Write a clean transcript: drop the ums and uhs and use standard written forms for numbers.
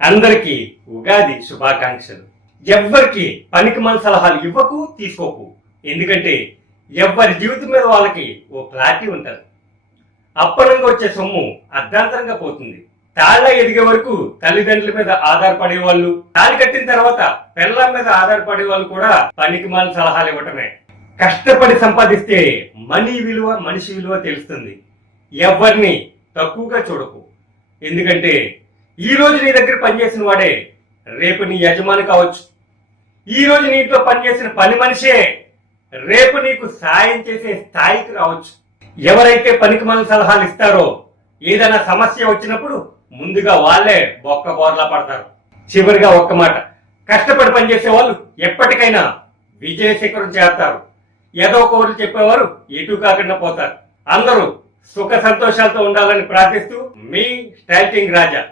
అందరికీ ఉగాది శుభాకాంక్షలు. ఎవ్వరికి పనికిమాల సలహాలు ఇవ్వకు, తీసుకోకు. ఎందుకంటే ఎవ్వరి జీవితం మీద వాళ్ళకి ఓ క్లారిటీ ఉంటుంది. అప్పనంగా వచ్చే సొమ్ము అర్ధాంతరంగా పోతుంది. తాళ్ళ ఎదిగే వరకు తల్లిదండ్రుల మీద ఆధారపడే వాళ్ళు, తాళి కట్టిన తర్వాత పిల్లల మీద ఆధారపడే వాళ్ళు కూడా పనికిమాల సలహాలు ఇవ్వటమే. కష్టపడి సంపాదిస్తే మనీ విలువ, మనిషి విలువ తెలుస్తుంది. ఎవరిని తక్కువగా చూడకు. ఎందుకంటే ఈ రోజు నీ దగ్గర పనిచేసిన వాడే రేపు నీ యజమాని కావచ్చు. ఈ రోజు నీ ఇంట్లో పనిచేసిన పని మనిషే రేపు నీకు సాయం చేసే స్థాయికి రావచ్చు. ఎవరైతే పనికిమాల సలహాలు ఇస్తారో ఏదైనా సమస్య వచ్చినప్పుడు ముందుగా వాళ్ళే బొక్క బోర్లా పడతారు. చివరిగా ఒక్క మాట, కష్టపడి పనిచేసే వాళ్ళు ఎప్పటికైనా విజయ శిఖరం చేస్తారు. ఏదో కోరులు చెప్పేవారు ఎటు కాకుండా పోతారు. అందరూ సుఖ సంతోషాలతో ఉండాలని ప్రార్థిస్తూ మీ స్టైల్ కింగ్ రాజా.